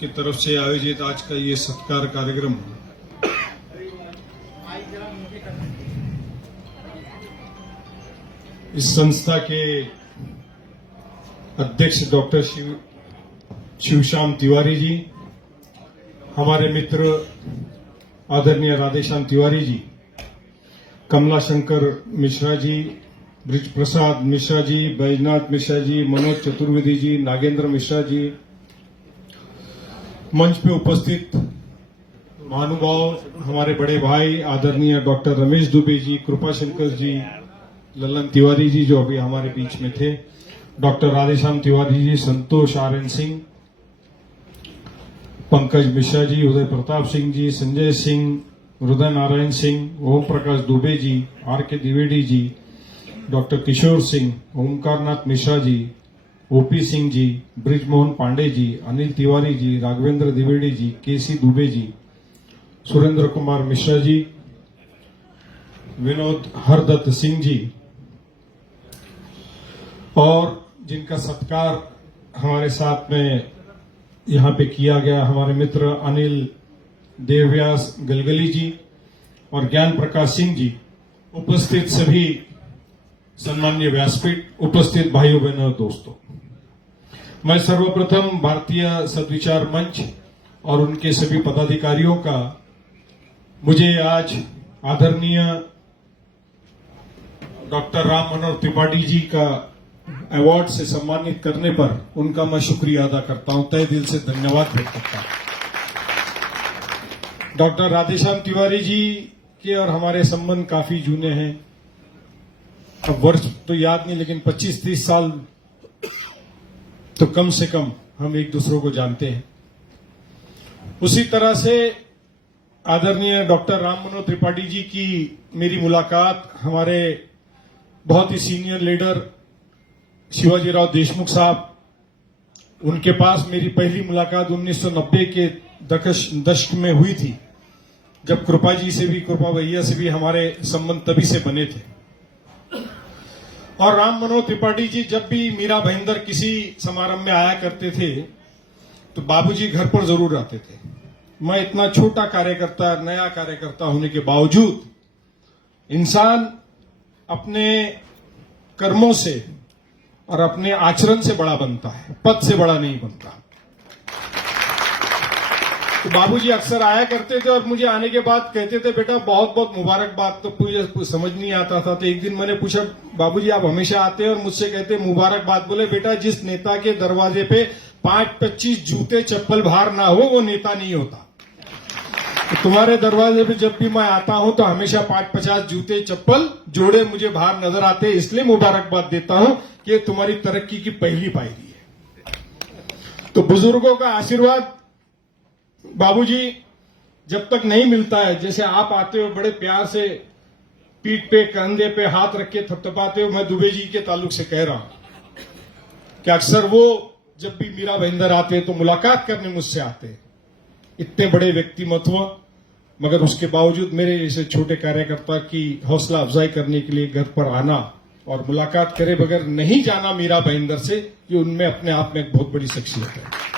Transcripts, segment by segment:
की तरफ से आयोजित आज का ये सत्कार कार्यक्रम इस संस्था के अध्यक्ष डॉक्टर शिवश्याम तिवारी जी, हमारे मित्र आदरणीय राधेश्याम तिवारी जी, कमला शंकर मिश्रा जी, ब्रिज प्रसाद मिश्रा जी, बैजनाथ मिश्रा जी, मनोज चतुर्वेदी जी, नागेंद्र मिश्रा जी, मंच पे उपस्थित महानुभाव, हमारे बड़े भाई आदरणीय डॉक्टर रमेश दुबे जी, कृपा शंकर जी, ललन तिवारी जी जो अभी हमारे बीच में थे, डॉक्टर राधेश्याम तिवारी जी, संतोष आर्यन सिंह, पंकज मिश्रा जी, उदय प्रताप सिंह जी, संजय सिंह, हृदय नारायण सिंह, ओम प्रकाश दुबे जी, आर के द्विवेदी जी, डॉक्टर किशोर सिंह, ओमकारनाथ मिश्रा जी, ओपी सिंह जी, ब्रिजमोहन पांडे जी, अनिल तिवारी जी, राघवेंद्र द्विवेदी जी, केसी दुबे जी, सुरेंद्र कुमार मिश्रा जी, विनोद हरदत्त सिंह जी, और जिनका सत्कार हमारे साथ में यहां पे किया गया, हमारे मित्र अनिल देवव्यास गलगली जी और ज्ञान प्रकाश सिंह जी, उपस्थित सभी सम्मान्य व्यासपीठ, उपस्थित भाइयों बहनों और दोस्तों, मैं सर्वप्रथम भारतीय सद्विचार मंच और उनके सभी पदाधिकारियों का, मुझे आज आदरणीय डॉक्टर राम मनोहर त्रिपाठी जी का अवार्ड से सम्मानित करने पर उनका मैं शुक्रिया अदा करता हूं, तहे दिल से धन्यवाद व्यक्त करता हूं। डॉक्टर राधेश्याम तिवारी जी के और हमारे संबंध काफी जूने हैं, अब वर्ष तो याद नहीं, लेकिन 25-30 साल तो कम से कम हम एक दूसरों को जानते हैं। उसी तरह से आदरणीय डॉक्टर राम मनोहर त्रिपाठी जी की मेरी मुलाकात हमारे बहुत ही सीनियर लीडर शिवाजीराव देशमुख साहब, उनके पास मेरी पहली मुलाकात 1990 के दशक में हुई थी, जब कृपा जी से भी, कृपा भैया से भी हमारे संबंध तभी से बने थे। और राम मनोहर त्रिपाठी जी जब भी मीरा भाईंदर किसी समारंभ में आया करते थे तो बाबूजी घर पर जरूर आते थे। मैं इतना छोटा कार्यकर्ता, नया कार्यकर्ता होने के बावजूद, इंसान अपने कर्मों से और अपने आचरण से बड़ा बनता है, पद से बड़ा नहीं बनता। तो बाबूजी अक्सर आया करते थे और मुझे आने के बाद कहते थे, बेटा बहुत बहुत मुबारकबाद। तो मुझे समझ नहीं आता था, तो एक दिन मैंने पूछा, बाबूजी आप हमेशा आते हैं और मुझसे कहते मुबारकबाद। बोले, बेटा जिस नेता के दरवाजे पे 5-25 जूते चप्पल बाहर ना हो वो नेता नहीं होता। तो तुम्हारे दरवाजे पे जब भी मैं आता हूं तो हमेशा 5-50 जूते चप्पल जोड़े मुझे बाहर नजर आते हैं, इसलिए मुबारकबाद देता हूं कि तुम्हारी तरक्की की पहली पायरी है। तो बुजुर्गों का आशीर्वाद बाबूजी जब तक नहीं मिलता है, जैसे आप आते हो बड़े प्यार से पीठ पे, कंधे पे हाथ रख के थपथपाते हो, मैं दुबे जी के ताल्लुक से कह रहा हूं कि अक्सर वो जब भी मीरा भाईंदर आते तो मुलाकात करने मुझसे आते, इतने बड़े व्यक्तिमत्व, मगर उसके बावजूद मेरे जैसे छोटे कार्यकर्ता की हौसला अफजाई करने के लिए घर पर आना और मुलाकात करे बगैर नहीं जाना मीरा भाईंदर से, ये उनमें अपने आप में एक बहुत बड़ी शख्सियत है।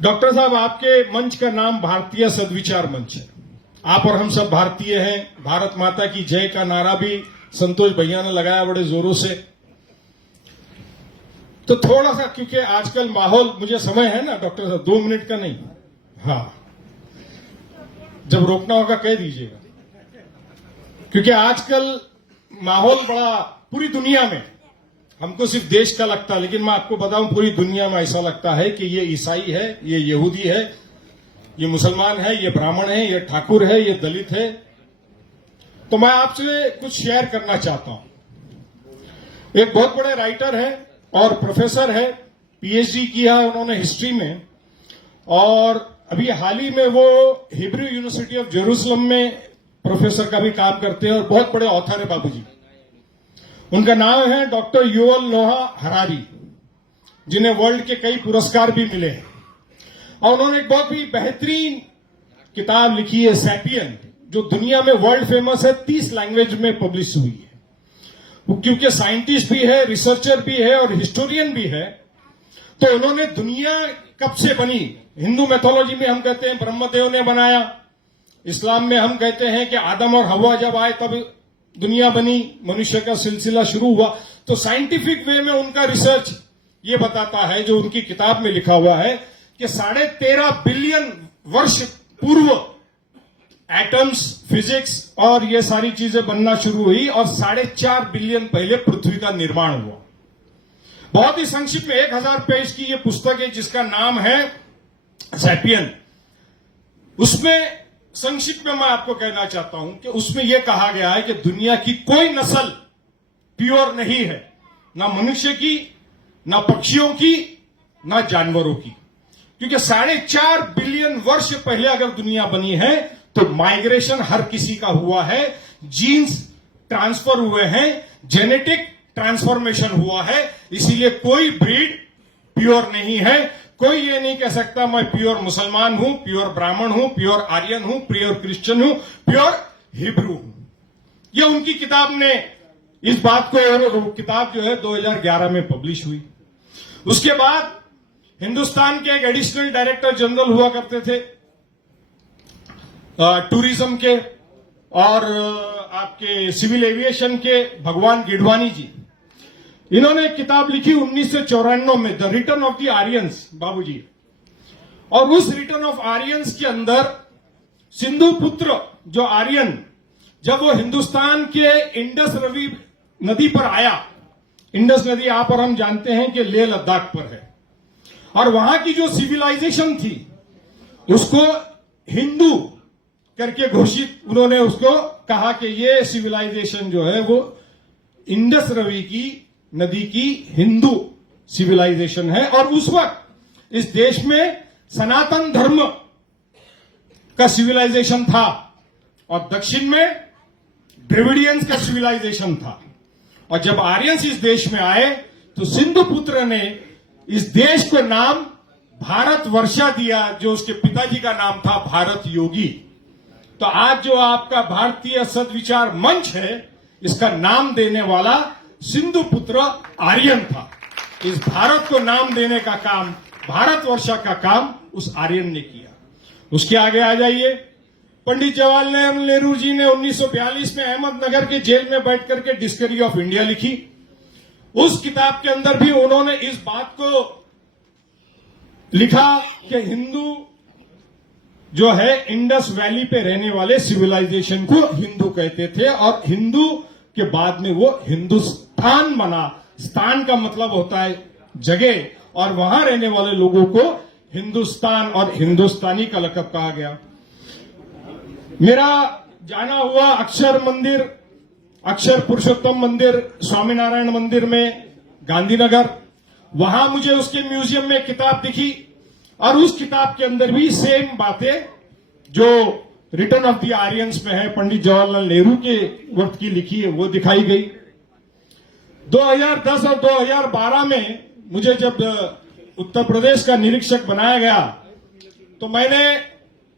डॉक्टर साहब, आपके मंच का नाम भारतीय सद्विचार मंच है। आप और हम सब भारतीय हैं। भारत माता की जय का नारा भी संतोष भैया ने लगाया बड़े जोरों से। तो थोड़ा सा, क्योंकि आजकल माहौल, मुझे समय है ना डॉक्टर साहब, 2 मिनट का नहीं, हाँ, जब रोकना होगा कह दीजिएगा, क्योंकि आजकल माहौल बड़ा, पूरी दुनिया में, हमको सिर्फ देश का लगता है, लेकिन मैं आपको बताऊं पूरी दुनिया में ऐसा लगता है कि ये ईसाई है, ये यहूदी है, ये मुसलमान है, ये ब्राह्मण है, ये ठाकुर है, ये दलित है। तो मैं आपसे कुछ शेयर करना चाहता हूं। एक बहुत बड़े राइटर है और प्रोफेसर है, पीएचडी किया है उन्होंने हिस्ट्री में, और अभी हाल ही में वो हिब्रू यूनिवर्सिटी ऑफ जेरूसलम में प्रोफेसर का भी काम करते हैं और बहुत बड़े ऑथर है बाबूजी। उनका नाम है डॉक्टर युवल नोहा हरारी, जिन्हें वर्ल्ड के कई पुरस्कार भी मिले हैं। और उन्होंने एक बहुत ही बेहतरीन किताब लिखी है, सैपियन, जो दुनिया में वर्ल्ड फेमस है, 30 लैंग्वेज में पब्लिश हुई है। वो क्योंकि साइंटिस्ट भी है, रिसर्चर भी है और हिस्टोरियन भी है, तो उन्होंने दुनिया कब से बनी, हिंदू मैथोलॉजी में हम कहते हैं ब्रह्मदेव ने बनाया, इस्लाम में हम कहते हैं कि आदम और हवा जब आए तब दुनिया बनी, मनुष्य का सिलसिला शुरू हुआ। तो साइंटिफिक वे में उनका रिसर्च ये बताता है, जो उनकी किताब में लिखा हुआ है, कि 13.5 बिलियन वर्ष पूर्व एटम्स, फिजिक्स और ये सारी चीजें बनना शुरू हुई और 4.5 बिलियन पहले पृथ्वी का निर्माण हुआ। बहुत ही संक्षिप्त में 1000 पेज की ये पुस्तक है जिसका नाम है सैपियन। उसमें संक्षिप्त में मैं आपको कहना चाहता हूं कि उसमें यह कहा गया है कि दुनिया की कोई नस्ल प्योर नहीं है, ना मनुष्य की, ना पक्षियों की, ना जानवरों की, क्योंकि 4.5 बिलियन वर्ष पहले अगर दुनिया बनी है तो माइग्रेशन हर किसी का हुआ है, जीन्स ट्रांसफर हुए हैं, जेनेटिक ट्रांसफॉर्मेशन हुआ है, इसीलिए कोई ब्रीड प्योर नहीं है। कोई ये नहीं कह सकता मैं प्योर मुसलमान हूं, प्योर ब्राह्मण हूं, प्योर आर्यन हूं, प्योर क्रिश्चियन हूं, प्योर हिब्रू हूं। ये उनकी किताब ने इस बात को, किताब जो है 2011 में पब्लिश हुई। उसके बाद हिंदुस्तान के एक एडिशनल डायरेक्टर जनरल हुआ करते थे टूरिज्म के और आपके सिविल एविएशन के, भगवान गिडवानी जी, इन्होंने एक किताब लिखी 1994 में, the return of the Aryans, बाबूजी। और उस रिटर्न ऑफ आर्यंस के अंदर सिंधु पुत्र जो आर्यन, जब वो हिंदुस्तान के इंडस नदी पर आया, इंडस नदी आप और हम जानते हैं कि लेह लद्दाख पर है, और वहां की जो सिविलाइजेशन थी उसको हिंदू करके घोषित, उन्होंने उसको कहा कि ये सिविलाइजेशन जो है वो इंडस नदी की हिंदू सिविलाइजेशन है। और उस वक्त इस देश में सनातन धर्म का सिविलाइजेशन था और दक्षिण में द्रविडियंस का सिविलाइजेशन था। और जब आर्यंस इस देश में आए तो सिंधु पुत्र ने इस देश को नाम भारत वर्षा दिया, जो उसके पिताजी का नाम था भारत योगी। तो आज जो आपका भारतीय सदविचार मंच है, इसका नाम देने वाला सिंधु पुत्र आर्यन था। इस भारत को नाम देने का काम, भारत वर्षा का काम उस आर्यन ने किया। उसके आगे आ जाइए, पंडित जवाहरलाल नेहरू जी ने 1942 में अहमदनगर के जेल में बैठ करके डिस्कवरी ऑफ इंडिया लिखी। उस किताब के अंदर भी उन्होंने इस बात को लिखा कि हिंदू जो है इंडस वैली पे रहने वाले सिविलाइजेशन को हिंदू कहते थे, और हिंदू के बाद में वो हिंदुस्तान बना। स्थान का मतलब होता है जगह, और वहां रहने वाले लोगों को हिंदुस्तान और हिंदुस्तानी का लक़ब कहा गया। मेरा जाना हुआ अक्षर मंदिर, अक्षर पुरुषोत्तम मंदिर, स्वामीनारायण मंदिर में गांधीनगर, वहां मुझे उसके म्यूजियम में किताब दिखी, और उस किताब के अंदर भी सेम बातें जो रिटर्न ऑफ द आर्यंस में है, पंडित जवाहरलाल नेहरू के वक्त की लिखी है, वो दिखाई गई। 2010 और 2012 में मुझे जब उत्तर प्रदेश का निरीक्षक बनाया गया तो मैंने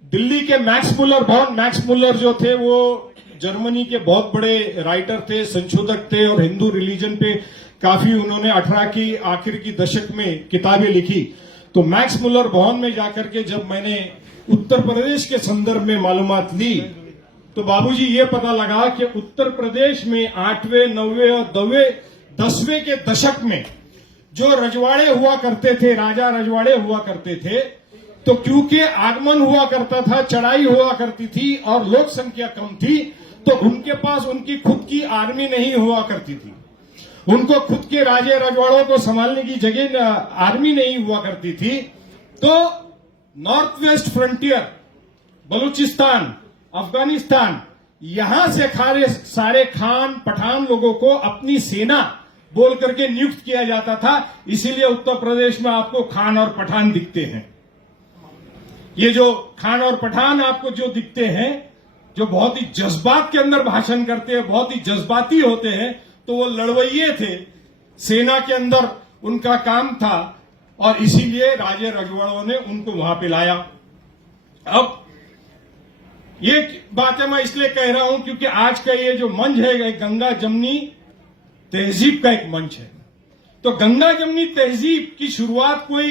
दिल्ली के मैक्स मुलर भवन, मैक्स मुलर जो थे वो जर्मनी के बहुत बड़े राइटर थे, संशोधक थे, और हिंदू रिलीजन पे काफी उन्होंने 18 की आखिर की दशक में किताबें लिखी। तो मैक्स मुलर भवन में जाकर के जब मैंने उत्तर प्रदेश के संदर्भ में मालूमात ली तो बाबूजी ये पता लगा कि उत्तर प्रदेश में 8वें, 9वें और 10वें के दशक में जो रजवाड़े हुआ करते थे, राजा रजवाड़े हुआ करते थे, तो क्योंकि आगमन हुआ करता था, चढ़ाई हुआ करती थी और लोक संख्या कम थी, तो उनके पास उनकी खुद की आर्मी नहीं हुआ करती थी, उनको खुद के राजे रजवाड़ों को संभालने की जगह आर्मी नहीं हुआ करती थी। तो north west frontier, Balochistan, Afghanistan, यहां से सारे खान पठान लोगों को अपनी सेना बोल करके नियुक्त किया जाता था। इसीलिए उत्तर प्रदेश में आपको खान और पठान दिखते हैं। ये जो खान और पठान आपको जो दिखते हैं, जो बहुत ही जज्बात के अंदर भाषण करते हैं, बहुत ही जज्बाती होते हैं, तो वो लड़वैये थे, सेना के अंदर उनका काम था, और इसीलिए राजे रजवाड़ों ने उनको वहां पे लाया। अब ये बातें मैं इसलिए कह रहा हूं क्योंकि आज का ये जो मंच है, गंगा जमनी तहजीब का एक मंच है। तो गंगा जमनी तहजीब की शुरुआत कोई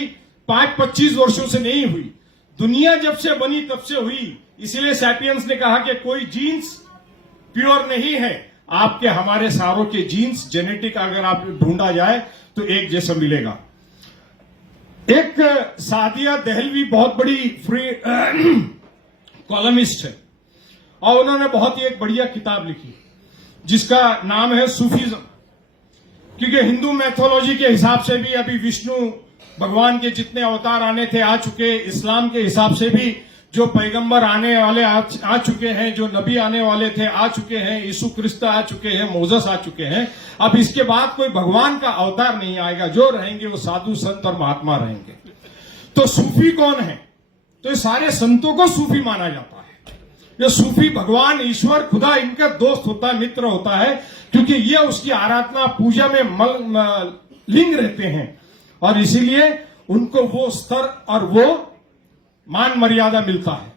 5-25 वर्षों से नहीं हुई, दुनिया जब से बनी तब से हुई। इसलिए सैपियंस ने कहा कि कोई जीन्स प्योर नहीं है, आपके हमारे सारों के जीन्स जेनेटिक अगर आप ढूंढा जाए तो एक जैसा मिलेगा। एक सादिया दहलवी बहुत बड़ी फ्री कॉलमिस्ट है और उन्होंने बहुत ही एक बढ़िया किताब लिखी जिसका नाम है सूफीज्म। क्योंकि हिंदू मैथोलॉजी के हिसाब से भी अभी विष्णु भगवान के जितने अवतार आने थे आ चुके, इस्लाम के हिसाब से भी जो पैगंबर आने वाले आ चुके हैं, जो नबी आने वाले थे आ चुके हैं, यीशु क्रिस्त आ चुके हैं, मोजस आ चुके हैं। अब इसके बाद कोई भगवान का अवतार नहीं आएगा, जो रहेंगे वो साधु संत और महात्मा रहेंगे। तो सूफी कौन है? तो ये सारे संतों को सूफी माना जाता है। ये सूफी भगवान, ईश्वर, खुदा इनका दोस्त होता है, मित्र होता है, क्योंकि ये उसकी आराधना पूजा में लिंग रहते हैं और इसीलिए उनको वो स्तर और वो मान मर्यादा मिलता है।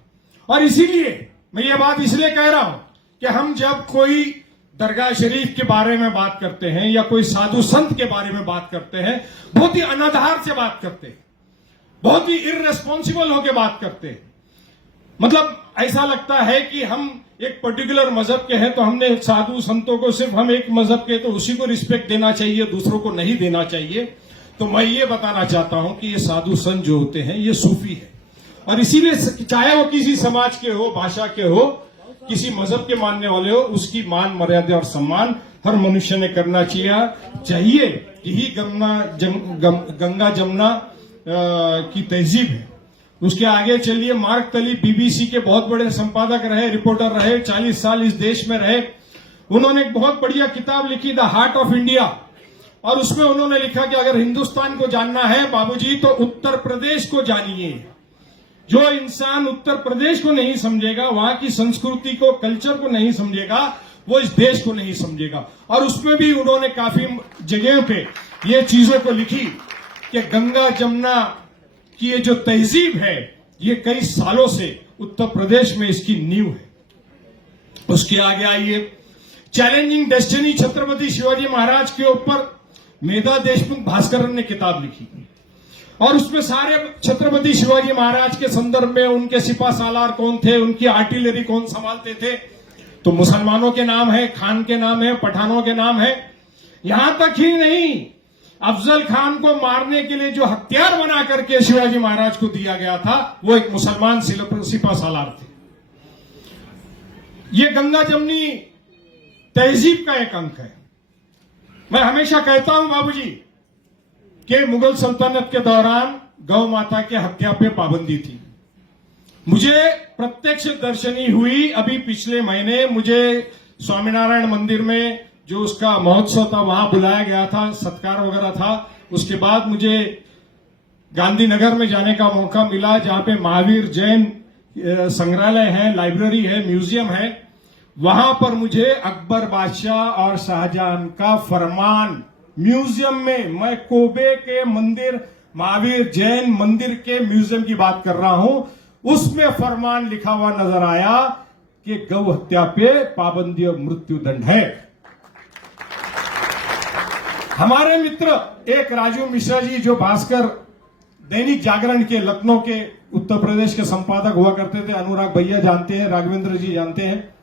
और इसीलिए मैं ये बात इसलिए कह रहा हूं कि हम जब कोई दरगाह शरीफ के बारे में बात करते हैं या कोई साधु संत के बारे में बात करते हैं, बहुत ही अनाधार से बात करते हैं, बहुत ही इररेस्पॉन्सिबल होकर बात करते हैं। मतलब ऐसा लगता है कि हम एक पर्टिकुलर मजहब के हैं तो हमने साधु संतों को सिर्फ हम एक मजहब के तो उसी को रिस्पेक्ट देना चाहिए, दूसरों को नहीं देना चाहिए। तो मैं ये बताना चाहता हूं कि ये साधु संत जो होते हैं ये सूफी है और इसीलिए चाहे वो किसी समाज के हो, भाषा के हो, किसी मजहब के मानने वाले हो, उसकी मान मर्यादा और सम्मान हर मनुष्य ने करना चाहिए। यही गंगा जमुना की तहजीब है। उसके आगे चलिए, मार्क तली बीबीसी के बहुत बड़े संपादक रहे, रिपोर्टर रहे, 40 साल इस देश में रहे। उन्होंने एक बहुत बढ़िया किताब लिखी द हार्ट ऑफ इंडिया और उसमें उन्होंने लिखा कि अगर हिंदुस्तान को जानना है बाबूजी तो उत्तर प्रदेश को जानिए। जो इंसान उत्तर प्रदेश को नहीं समझेगा, वहां की संस्कृति को, कल्चर को नहीं समझेगा, वो इस देश को नहीं समझेगा। और उसमें भी उन्होंने काफी जगह पे ये चीजों को लिखी कि गंगा जमुना की ये जो तहजीब है ये कई सालों से उत्तर प्रदेश में इसकी नींव है। उसके आगे आइए, चैलेंजिंग डेस्टिनी छत्रपति शिवाजी महाराज के ऊपर मेधा देशमुख भास्करन ने किताब लिखी और उसमें सारे छत्रपति शिवाजी महाराज के संदर्भ में उनके सिपा सालार कौन थे, उनकी आर्टिलरी कौन संभालते थे, तो मुसलमानों के नाम है, खान के नाम है, पठानों के नाम है। यहां तक ही नहीं, अफजल खान को मारने के लिए जो हथियार बना करके शिवाजी महाराज को दिया गया था वो एक मुसलमान सिपा सालार थे। ये गंगा जमनी तहजीब का एक अंक है। मैं हमेशा कहता हूं बाबूजी कि मुगल सल्तनत के दौरान गौ माता के हत्या पे पाबंदी थी। मुझे प्रत्यक्ष दर्शनी हुई अभी पिछले महीने। मुझे स्वामीनारायण मंदिर में जो उसका महोत्सव था वहां बुलाया गया था, सत्कार वगैरह था। उसके बाद मुझे गांधीनगर में जाने का मौका मिला जहां पे महावीर जैन संग्रहालय है, लाइब्रेरी है, म्यूजियम है। वहां पर मुझे अकबर बादशाह और शाहजहां का फरमान म्यूजियम में, मैं कोबे के मंदिर महावीर जैन मंदिर के म्यूजियम की बात कर रहा हूं, उसमें फरमान लिखा हुआ नजर आया कि गौ हत्या पे पाबंदी और मृत्यु दंड है। हमारे मित्र एक राजू मिश्रा जी जो भास्कर दैनिक जागरण के लखनऊ के उत्तर प्रदेश के संपादक हुआ करते थे, अनुराग भैया जानते हैं, राघवेंद्र जी जानते हैं।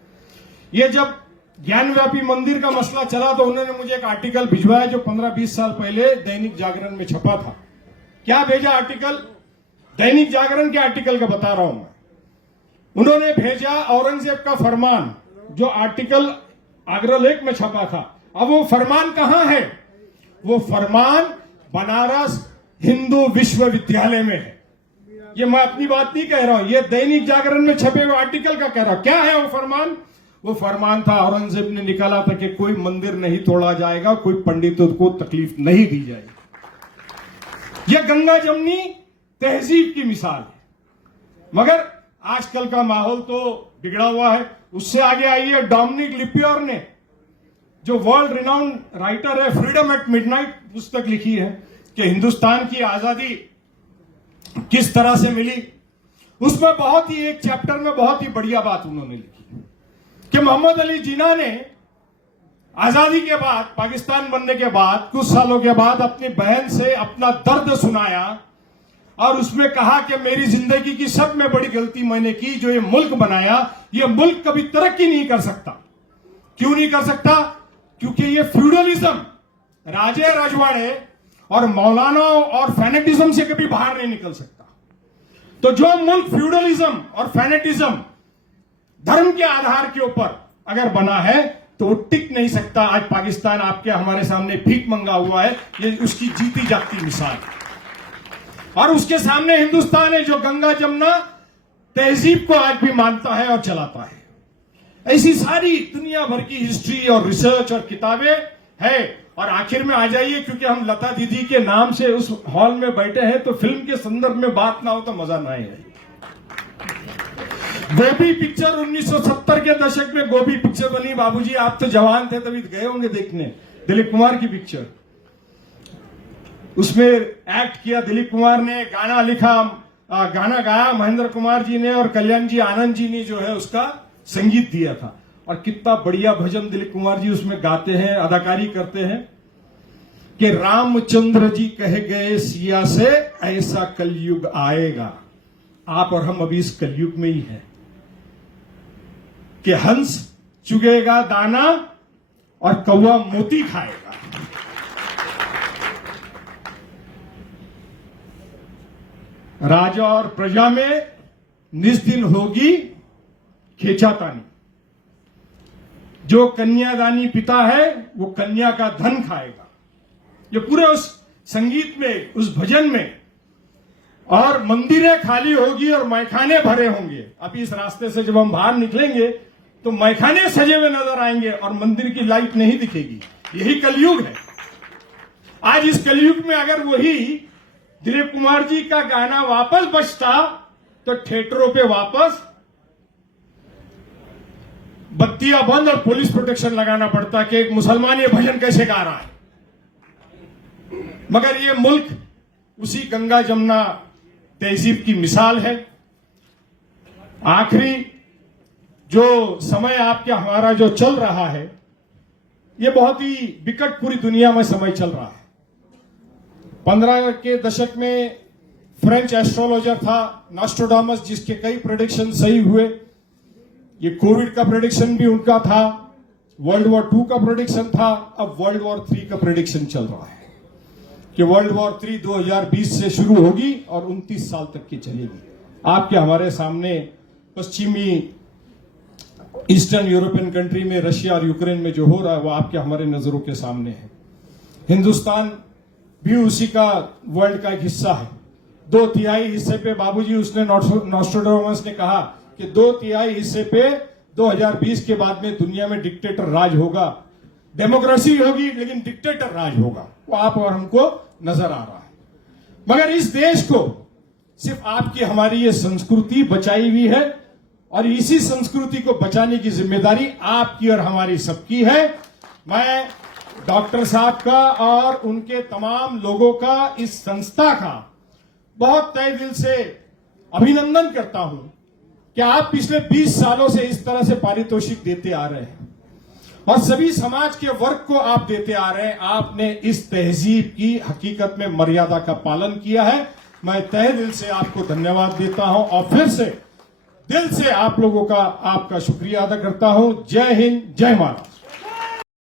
ये जब ज्ञानव्यापी मंदिर का मसला चला तो उन्होंने मुझे एक आर्टिकल भिजवाया जो 15-20 साल पहले दैनिक जागरण में छपा था। क्या भेजा आर्टिकल? दैनिक जागरण के आर्टिकल का बता रहा हूं मैं। उन्होंने भेजा औरंगजेब का फरमान, जो आर्टिकल अग्रलेख में छपा था। अब वो फरमान कहां है? वो फरमान बनारस हिंदू विश्वविद्यालय में है। ये मैं अपनी बात नहीं कह रहा हूं, ये दैनिक जागरण में छपे हुए आर्टिकल का कह रहा हूं। क्या है वो फरमान? वो फरमान था, औरंगजेब ने निकाला था कि कोई मंदिर नहीं तोड़ा जाएगा, कोई पंडितों को तकलीफ नहीं दी जाएगी। यह गंगा जमनी तहजीब की मिसाल है। मगर आजकल का माहौल तो बिगड़ा हुआ है। उससे आगे आइए, डोमिनिक लिपियर ने, जो वर्ल्ड रिनाउंड राइटर है, फ्रीडम एट मिडनाइट पुस्तक लिखी है कि हिंदुस्तान की आजादी किस तरह से मिली। उसमें बहुत ही एक चैप्टर में बहुत ही बढ़िया बात उन्होंने लिखी कि मोहम्मद अली जिन्ना ने आजादी के बाद, पाकिस्तान बनने के बाद कुछ सालों के बाद अपनी बहन से अपना दर्द सुनाया और उसमें कहा कि मेरी जिंदगी की सब में बड़ी गलती मैंने की, जो ये मुल्क बनाया, ये मुल्क कभी तरक्की नहीं कर सकता। क्यों नहीं कर सकता? क्योंकि ये फ्यूडलिज्म, राजे रजवाड़े और मौलाना और फैनेटिज्म से कभी बाहर नहीं निकल सकता। तो जो मुल्क फ्यूडलिज्म और फैनेटिज्म, धर्म के आधार के ऊपर अगर बना है तो वो टिक नहीं सकता। आज पाकिस्तान आपके हमारे सामने भीख मंगा हुआ है, ये उसकी जीती जागती मिसाल है। और उसके सामने हिंदुस्तान है जो गंगा जमुना तहजीब को आज भी मानता है और चलाता है। ऐसी सारी दुनिया भर की हिस्ट्री और रिसर्च और किताबें है। और आखिर में आ जाइए, क्योंकि हम लता दीदी के नाम से उस हॉल में बैठे हैं, तो फिल्म के संदर्भ में बात ना हो तो मजा ना आए। गोभी पिक्चर 1970 के दशक में गोभी पिक्चर बनी। बाबूजी आप तो जवान थे, तभी गए होंगे देखने। दिलीप कुमार की पिक्चर, उसमें एक्ट किया दिलीप कुमार ने, गाना लिखा, गाना गाया महेंद्र कुमार जी ने, और कल्याण जी आनंद जी ने जो है उसका संगीत दिया था। और कितना बढ़िया भजन दिलीप कुमार जी उसमें गाते हैं, अदाकारी करते हैं कि रामचंद्र जी कह गए सिया से ऐसा कलयुग आएगा। आप और हम अभी इस कलयुग में ही हैं कि हंस चुगेगा दाना और कौवा मोती खाएगा। राजा और प्रजा में निस्दिन होगी खेचातानी। जो कन्यादानी पिता है वो कन्या का धन खाएगा। ये पूरे उस संगीत में, उस भजन में। और मंदिरें खाली होगी और मैखाने भरे होंगे। अभी इस रास्ते से जब हम बाहर निकलेंगे तो मैखाने सजे हुए नजर आएंगे और मंदिर की लाइट नहीं दिखेगी। यही कलयुग है। आज इस कलयुग में अगर वही दिलीप कुमार जी का गाना वापस बजता तो थिएटरों पे वापस बत्तियां बंद और पुलिस प्रोटेक्शन लगाना पड़ता कि एक मुसलमान ये भजन कैसे गा रहा है। मगर ये मुल्क उसी गंगा जमुना तहजीब की मिसाल है। आखिरी जो समय आपके हमारा जो चल रहा है, ये बहुत ही विकट पूरी दुनिया में समय चल रहा है। 15 के दशक में फ्रेंच एस्ट्रोलॉजर था नॉस्ट्राडामस, जिसके कई प्रेडिक्शन सही हुए। ये कोविड का प्रेडिक्शन भी उनका था, वर्ल्ड वॉर 2 का प्रेडिक्शन था, अब वर्ल्ड वॉर 3 का प्रेडिक्शन चल रहा है कि वर्ल्ड वॉर 3 2020 से शुरू होगी और 29 साल तक की चलेगी। आपके हमारे सामने पश्चिमी ईस्टर्न यूरोपियन कंट्री में रशिया और यूक्रेन में जो हो रहा है वो आपके हमारे नजरों के सामने है। हिंदुस्तान भी उसी का वर्ल्ड का एक हिस्सा है। 2/3 हिस्से पे बाबूजी उसने नॉस्ट्राडामस ने कहा कि 2/3 हिस्से पे 2020 के बाद में दुनिया में डिक्टेटर राज होगा। डेमोक्रेसी होगी लेकिन डिक्टेटर राज होगा। वो आप और हमको नजर आ रहा है। मगर इस देश को सिर्फ आपकी हमारी ये संस्कृति बचाई हुई है और इसी संस्कृति को बचाने की जिम्मेदारी आपकी और हमारी सबकी है। मैं डॉक्टर साहब का और उनके तमाम लोगों का, इस संस्था का बहुत तहे दिल से अभिनंदन करता हूं कि आप पिछले 20 सालों से इस तरह से पारितोषिक देते आ रहे हैं और सभी समाज के वर्ग को आप देते आ रहे हैं। आपने इस तहजीब की हकीकत में मर्यादा का पालन किया है। मैं तहे दिल से आपको धन्यवाद देता हूं और फिर से दिल से आप लोगों का, आपका शुक्रिया अदा करता हूं। जय हिंद, जय महाराष्ट्र।